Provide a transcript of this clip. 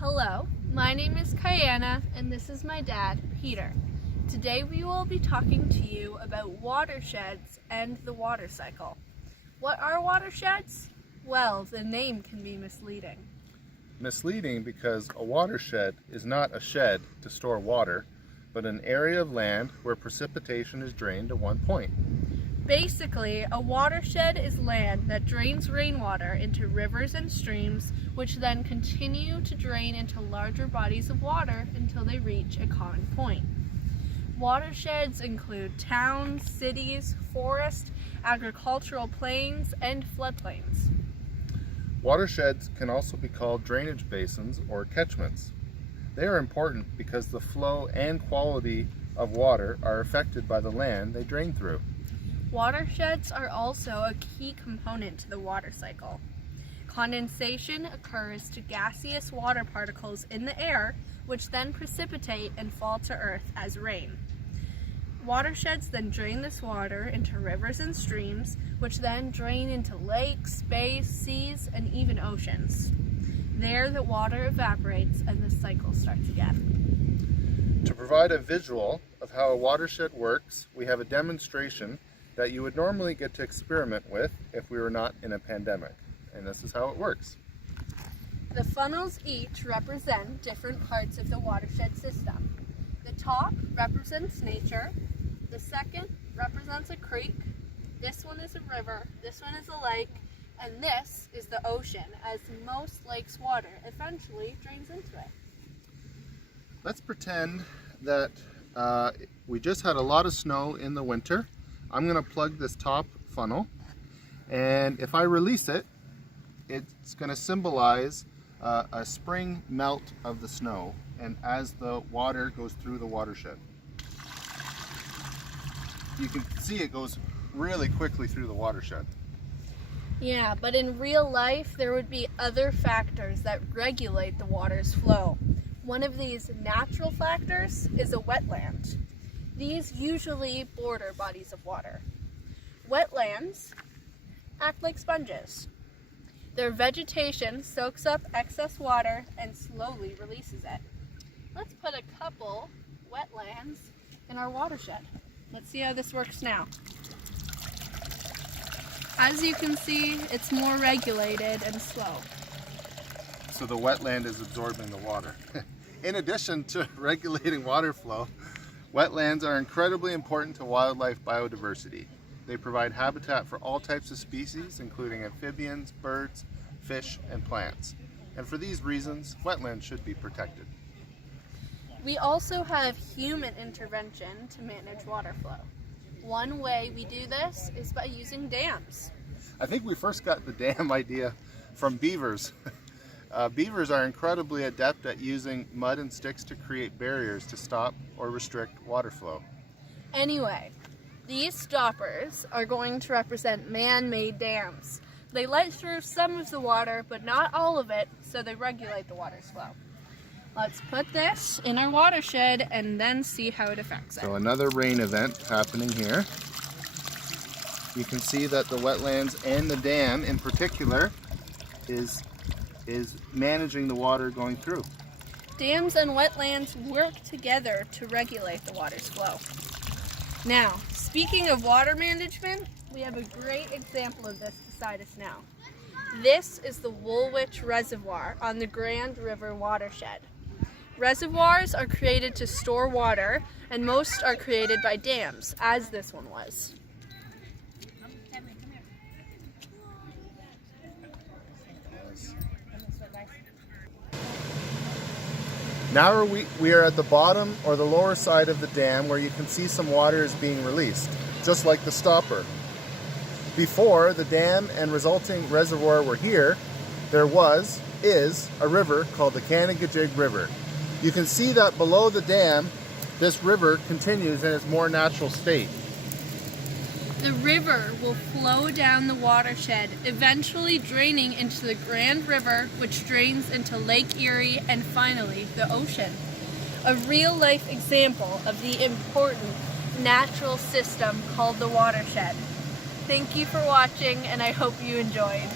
Hello, my name is Kayana and this is my dad, Peter. Today we will be talking to you about watersheds and the water cycle. What are watersheds? Well, the name can be misleading. Misleading because a watershed is not a shed to store water, but an area of land where precipitation is drained to one point. Basically, a watershed is land that drains rainwater into rivers and streams, which then continue to drain into larger bodies of water until they reach a common point. Watersheds include towns, cities, forests, agricultural plains, and floodplains. Watersheds can also be called drainage basins or catchments. They are important because the flow and quality of water are affected by the land they drain through. Watersheds are also a key component to the water cycle. Condensation occurs to gaseous water particles in the air, which then precipitate and fall to earth as rain. Watersheds then drain this water into rivers and streams, which then drain into lakes, bays, seas, and even oceans. There, the water evaporates and the cycle starts again. To provide a visual of how a watershed works, we have a demonstration that you would normally get to experiment with if we were not in a pandemic. And this is how it works. The funnels each represent different parts of the watershed system. The top represents nature, the second represents a creek, this one is a river, this one is a lake, and this is the ocean, as most lakes' water eventually drains into it. Let's pretend that we just had a lot of snow in the winter. I'm going to plug this top funnel, and if I release it, it's going to symbolize a spring melt of the snow, and as the water goes through the watershed. You can see it goes really quickly through the watershed. Yeah, but in real life, there would be other factors that regulate the water's flow. One of these natural factors is a wetland. These usually border bodies of water. Wetlands act like sponges. Their vegetation soaks up excess water and slowly releases it. Let's put a couple wetlands in our watershed. Let's see how this works now. As you can see, it's more regulated and slow. So the wetland is absorbing the water. In addition to regulating water flow, wetlands are incredibly important to wildlife biodiversity. They provide habitat for all types of species, including amphibians, birds, fish, and plants. And for these reasons, wetlands should be protected. We also have human intervention to manage water flow. One way we do this is by using dams. I think we first got the dam idea from beavers. Beavers are incredibly adept at using mud and sticks to create barriers to stop or restrict water flow. Anyway, these stoppers are going to represent man-made dams. They let through some of the water, but not all of it, so they regulate the water's flow. Let's put this in our watershed and then see how it affects it. So another rain event happening here. You can see that the wetlands and the dam in particular is managing the water going through. Dams and wetlands work together to regulate the water's flow. Now, speaking of water management, we have a great example of this beside us now. This is the Woolwich Reservoir on the Grand River watershed. Reservoirs are created to store water, and most are created by dams, as this one was. Now we are at the bottom or the lower side of the dam where you can see some water is being released, just like the stopper. Before the dam and resulting reservoir were here, there is a river called the Canagajig River. You can see that below the dam, this river continues in its more natural state. The river will flow down the watershed, eventually draining into the Grand River, which drains into Lake Erie and finally the ocean. A real-life example of the important natural system called the watershed. Thank you for watching, and I hope you enjoyed.